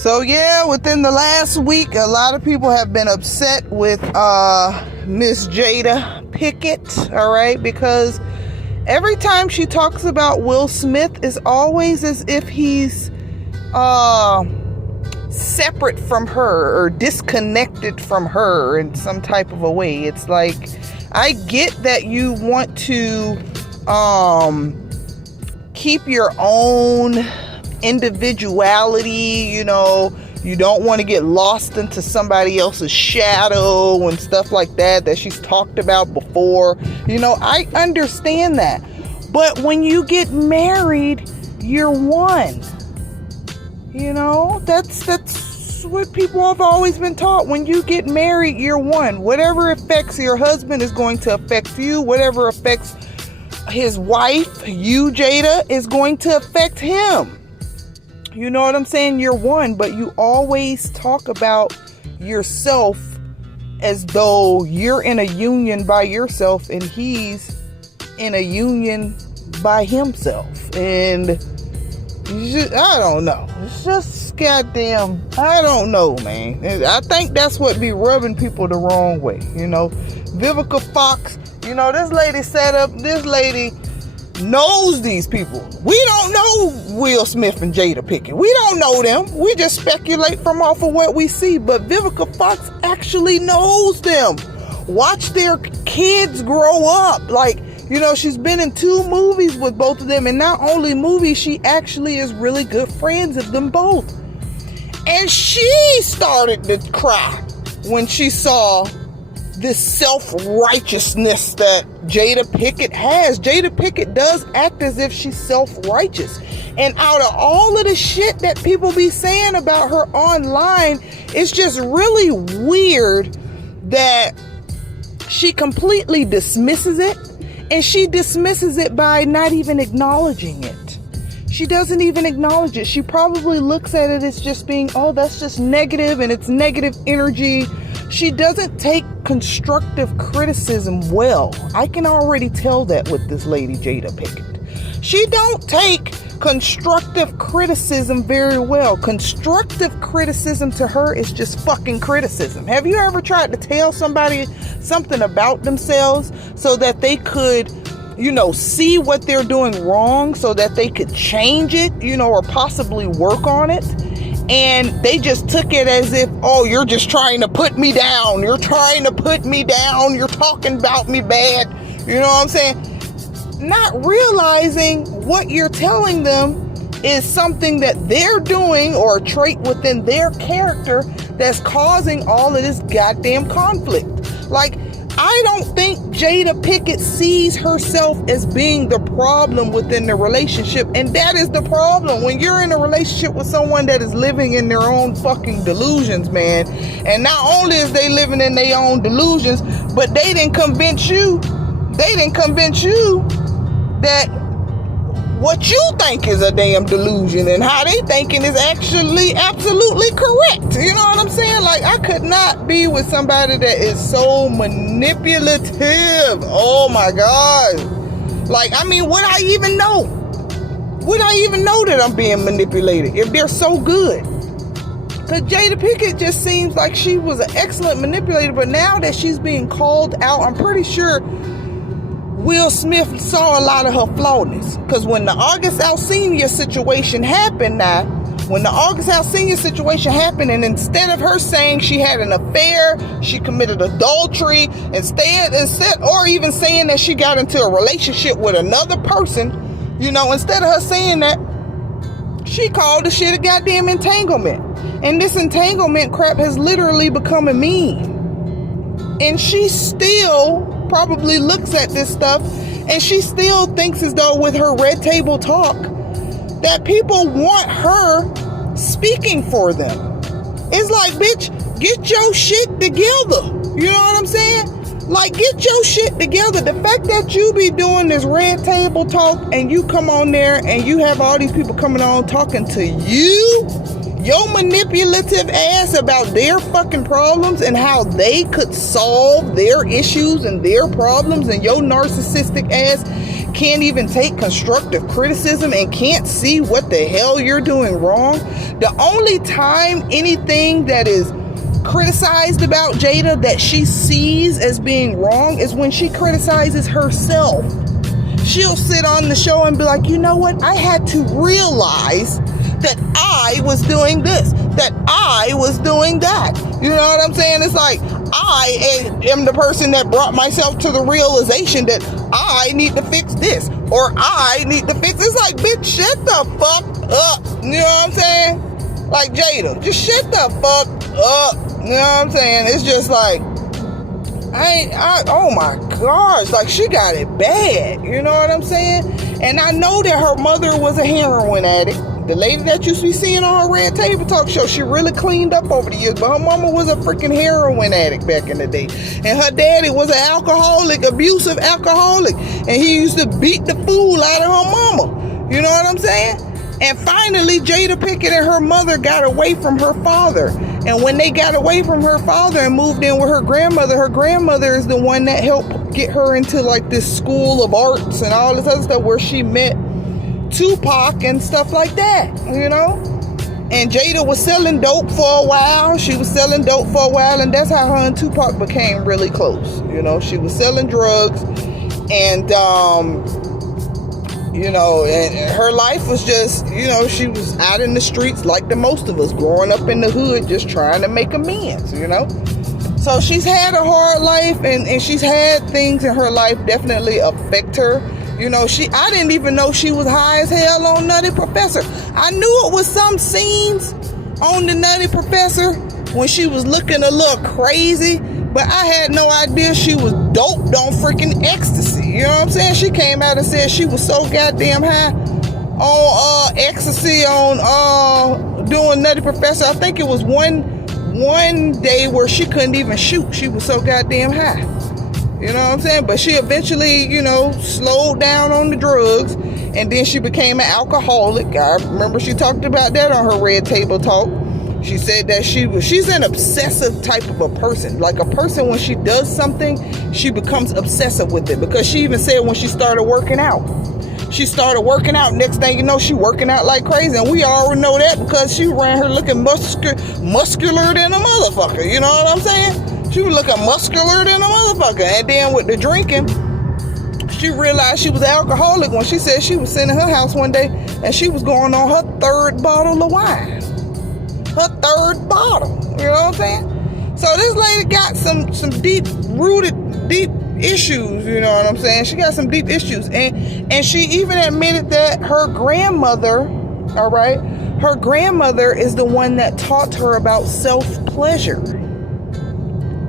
So yeah, within the last week, a lot of people have been upset with Miss Jada Pinkett, all right, because every time she talks about Will Smith, it's always as if he's separate from her or disconnected from her in some type of a way. It's like, I get that you want to keep your own individuality, you know, you don't want to get lost into somebody else's shadow and stuff like that she's talked about before. You know, I understand that. But when you get married, you're one. You know, that's what people have always been taught. When you get married, you're one. Whatever affects your husband is going to affect you. Whatever affects his wife, you, Jada, is going to affect him. You know what I'm saying? You're one, but you always talk about yourself as though you're in a union by yourself and he's in a union by himself. And I don't know. It's just goddamn, I don't know, man. I think that's what be rubbing people the wrong way. You know, Vivica Fox, you know, this lady knows these people. We don't know Will Smith and Jada Pinkett. We don't know them. We just speculate from off of what we see. But Vivica Fox actually knows them. Watch their kids grow up. Like, you know, she's been in 2 movies with both of them. And not only movies, she actually is really good friends of them both. And she started to cry when she saw this self-righteousness that Jada Pinkett has. Jada Pinkett does act as if she's self-righteous. And out of all of the shit that people be saying about her online, it's just really weird that she completely dismisses it. And she dismisses it by not even acknowledging it. She doesn't even acknowledge it. She probably looks at it as just being, oh, that's just negative and it's negative energy. She doesn't take constructive criticism well. I can already tell that with this lady, Jada Pinkett. She don't take constructive criticism very well. Constructive criticism to her is just fucking criticism. Have you ever tried to tell somebody something about themselves so that they could, you know, see what they're doing wrong so that they could change it, you know, or possibly work on it? And they just took it as if, oh, you're just trying to put me down. You're trying to put me down. You're talking about me bad. You know what I'm saying? Not realizing what you're telling them is something that they're doing or a trait within their character that's causing all of this goddamn conflict. Like, I don't think Jada Pinkett sees herself as being the problem within the relationship. And that is the problem. When you're in a relationship with someone that is living in their own fucking delusions, man. And not only is they living in their own delusions, but they didn't convince you that what you think is a damn delusion and how they thinking is actually absolutely correct. You know what I'm saying? Like, I could not be with somebody that is so manipulative. Oh my God. Like, I mean, would I even know? Would I even know that I'm being manipulated if they're so good? Because Jada Pinkett just seems like she was an excellent manipulator, but now that she's being called out, I'm pretty sure Will Smith saw a lot of her flawness. Because when the August Alsina situation happened, and instead of her saying she had an affair, she committed adultery, instead, or even saying that she got into a relationship with another person, you know, instead of her saying that, she called the shit a goddamn entanglement. And this entanglement crap has literally become a meme. And she still probably looks at this stuff and she still thinks as though with her red table talk that people want her speaking for them. It's like, bitch, get your shit together. You know what I'm saying? Like, get your shit together. The fact that you be doing this red table talk and you come on there and you have all these people coming on talking to you, your manipulative ass, about their fucking problems and how they could solve their issues and their problems, and your narcissistic ass can't even take constructive criticism and can't see what the hell you're doing wrong. The only time anything that is criticized about Jada that she sees as being wrong is when she criticizes herself. She'll sit on the show and be like, you know what? I had to realize that I was doing this, that I was doing that. You know what I'm saying? It's like, I am the person that brought myself to the realization that I need to fix this, or I need to fix. It's like, bitch, shut the fuck up. You know what I'm saying? Like, Jada, just shut the fuck up. You know what I'm saying? It's just like, oh my gosh, like, she got it bad. You know what I'm saying? And I know that her mother was a heroin addict. The lady that you be seeing on her Red Table Talk show, she really cleaned up over the years, but her mama was a freaking heroin addict back in the day. And her daddy was an alcoholic, abusive alcoholic. And he used to beat the fool out of her mama. You know what I'm saying? And finally, Jada Pinkett and her mother got away from her father. And when they got away from her father and moved in with her grandmother is the one that helped get her into like this school of arts and all this other stuff where she met Tupac and stuff like that, you know? And Jada was selling dope for a while. She was selling dope for a while, and that's how her and Tupac became really close. You know, she was selling drugs, and you know, and her life was just, you know, she was out in the streets like the most of us, growing up in the hood, just trying to make amends, you know? So she's had a hard life, and she's had things in her life definitely affect her. You know, I didn't even know she was high as hell on Nutty Professor. I knew it was some scenes on the Nutty Professor when she was looking a little crazy, but I had no idea she was doped on freaking ecstasy. You know what I'm saying? She came out and said she was so goddamn high on ecstasy, on doing Nutty Professor. I think it was one day where she couldn't even shoot. She was so goddamn high. You know what I'm saying? But she eventually, you know, slowed down on the drugs, and then she became an alcoholic. I remember she talked about that on her Red Table Talk. She said that she's an obsessive type of a person. Like, a person, when she does something, she becomes obsessive with it. Because she even said when she started working out, next thing you know, she working out like crazy. And we already know that because she ran her looking muscular than a motherfucker. You know what I'm saying? She was looking muscular than a motherfucker. And then with the drinking, she realized she was an alcoholic when she said she was sitting in her house one day and she was going on her third bottle of wine. Her third bottle. You know what I'm saying? So this lady got some deep issues, you know what I'm saying? She got some deep issues. And she even admitted that her grandmother, all right, her grandmother is the one that taught her about self-pleasure.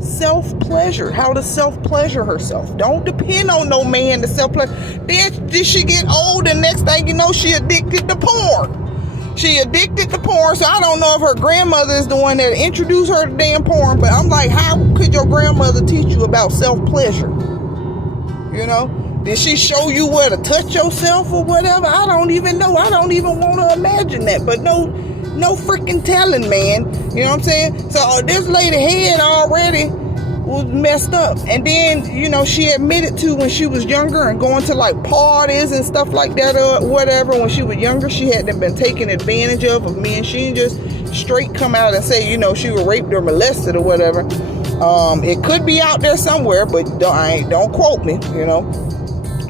Self-pleasure, how to self-pleasure herself. Don't depend on no man to self-pleasure. Then did she get old, and next thing you know, she addicted to porn. She addicted to porn, so I don't know if her grandmother is the one that introduced her to damn porn, but I'm like, how could your grandmother teach you about self-pleasure? You know? Did she show you where to touch yourself or whatever? I don't even know. I don't even want to imagine that, but no freaking telling, man. You know what I'm saying? So this lady head already was messed up. And then, you know, she admitted to when she was younger and going to like parties and stuff like that or whatever. When she was younger, she hadn't been taken advantage of men. She didn't just straight come out and say, you know, she was raped or molested or whatever. It could be out there somewhere, but don't quote me, you know.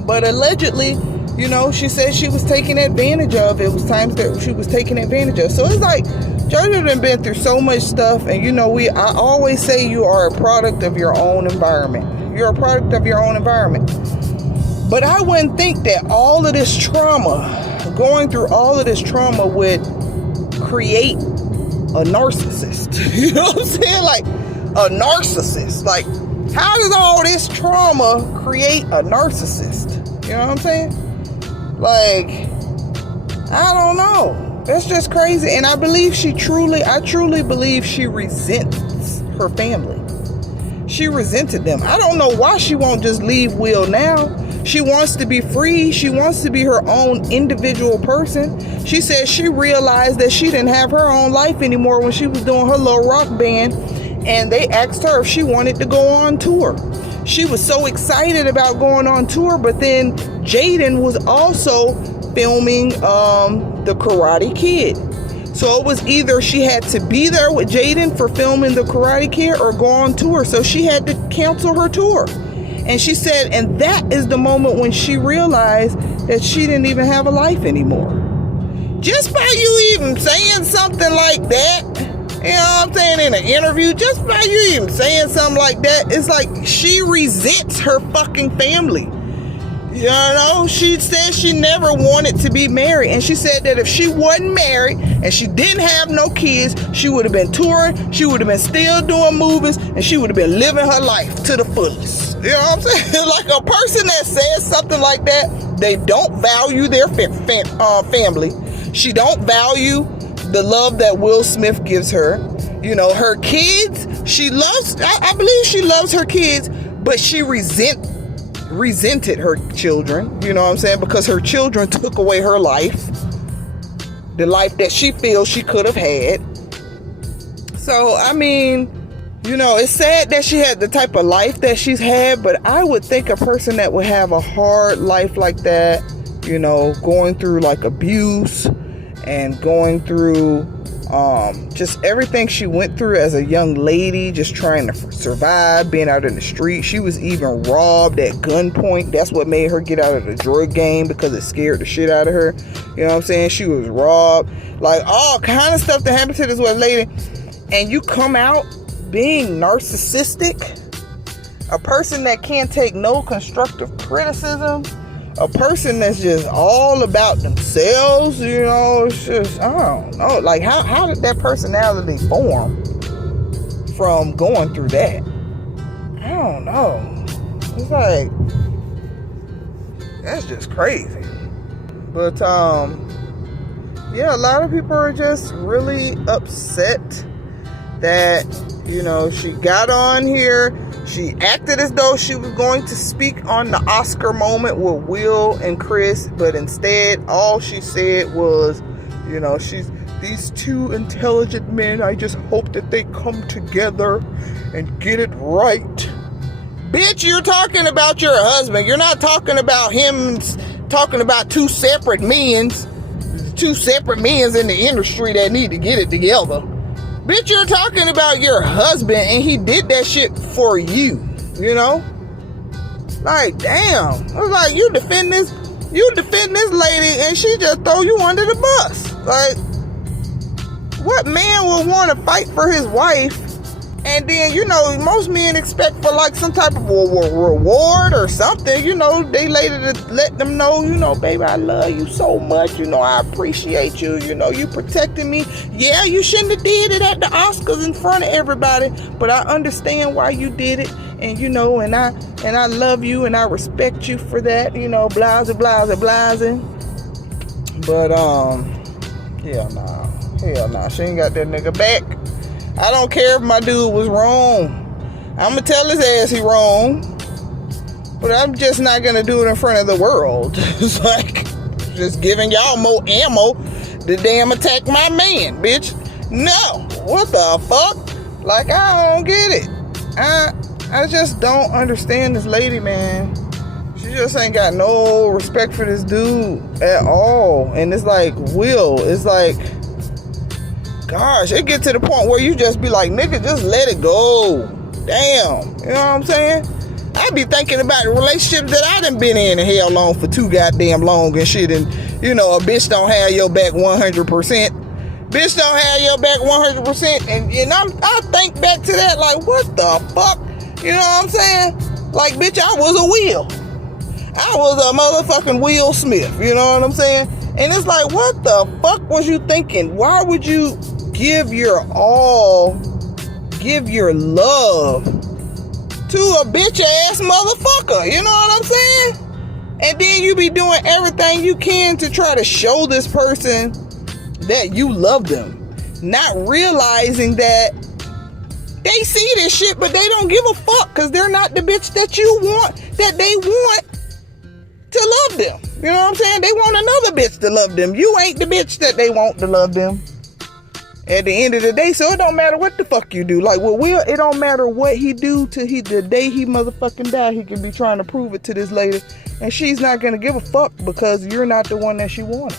But allegedly, you know, she said she was taken advantage of. It was times that she was taken advantage of. So it's like, Jada done been through so much stuff. And, you know, I always say you are a product of your own environment. You're a product of your own environment. But I wouldn't think that all of this trauma, going through all of this trauma would create a narcissist. You know what I'm saying? Like, a narcissist. Like, how does all this trauma create a narcissist? You know what I'm saying? Like, I don't know. That's just crazy. And I truly believe she resents her family. She resented them. I don't know why she won't just leave Will now. She wants to be free. She wants to be her own individual person. She said she realized that she didn't have her own life anymore when she was doing her little rock band. And they asked her if she wanted to go on tour. She was so excited about going on tour, but then Jaden was also filming the Karate Kid. So it was either she had to be there with Jaden for filming the Karate Kid or go on tour. So she had to cancel her tour. And she said, and that is the moment when she realized that she didn't even have a life anymore. Just by you even saying something like that, you know what I'm saying, in an interview, just by you even saying something like that, it's like she resents her fucking family. You know, she said she never wanted to be married. And she said that if she wasn't married and she didn't have no kids, she would have been touring, she would have been still doing movies, and she would have been living her life to the fullest. You know what I'm saying? Like a person that says something like that, they don't value their family. She don't value the love that Will Smith gives her. You know, her kids, she loves, I believe she loves her kids, but she resented her children, you know what I'm saying, because her children took away her life, the life that she feels she could have had. So I mean, you know, it's sad that she had the type of life that she's had, but I would think a person that would have a hard life like that, you know, going through like abuse and going through just everything she went through as a young lady, just trying to survive, being out in the street. She was even robbed at gunpoint. That's what made her get out of the drug game, because it scared the shit out of her. You know what I'm saying? She was robbed, like all kind of stuff that happened to this one lady, and you come out being narcissistic, a person that can't take no constructive criticism, a person that's just all about themselves. You know, it's just, I don't know, like how did that personality form from going through that? I don't know. It's like, that's just crazy. But yeah, a lot of people are just really upset that, you know, she got on here. She acted as though she was going to speak on the Oscar moment with Will and Chris, but instead all she said was, you know, these two intelligent men, I just hope that they come together and get it right. Bitch, you're talking about your husband. You're not talking about him, talking about two separate men in the industry that need to get it together. Bitch, you're talking about your husband, and he did that shit for you, you know? Like, damn. I was like, you defend this lady, and she just throw you under the bus. Like, what man would want to fight for his wife? And then, you know, most men expect for like some type of reward or something. You know, they later to let them know, you know, baby, I love you so much. You know, I appreciate you. You know, you protecting me. Yeah, you shouldn't have did it at the Oscars in front of everybody, but I understand why you did it. And, you know, and I love you and I respect you for that. You know, blase, blase, blase. But, hell nah. She ain't got that nigga back. I don't care if my dude was wrong. I'm going to tell his ass he wrong. But I'm just not going to do it in front of the world. It's like, just giving y'all more ammo to damn attack my man, bitch. No. What the fuck? Like, I don't get it. I just don't understand this lady, man. She just ain't got no respect for this dude at all. And it's like, Will, it's like, gosh, it get to the point where you just be like, nigga, just let it go. Damn. You know what I'm saying? I be thinking about the relationships that I done been in hell long for too goddamn long and shit. And, you know, a bitch don't have your back 100%. Bitch don't have your back 100%. And I think back to that like, what the fuck? You know what I'm saying? Like, bitch, I was a Will. I was a motherfucking Will Smith. You know what I'm saying? And it's like, what the fuck was you thinking? Why would you give your all, give your love to a bitch ass motherfucker? You know what I'm saying? And then you be doing everything you can to try to show this person that you love them, not realizing that they see this shit, but they don't give a fuck because they're not the bitch that you want, that they want to love them. You know what I'm saying? They want another bitch to love them. You ain't the bitch that they want to love them. at the end of the day. So it don't matter what the fuck you do. Like with Will, it don't matter what he do to the day he motherfucking die. He can be trying to prove it to this lady, and she's not gonna give a fuck because you're not the one that she wanted.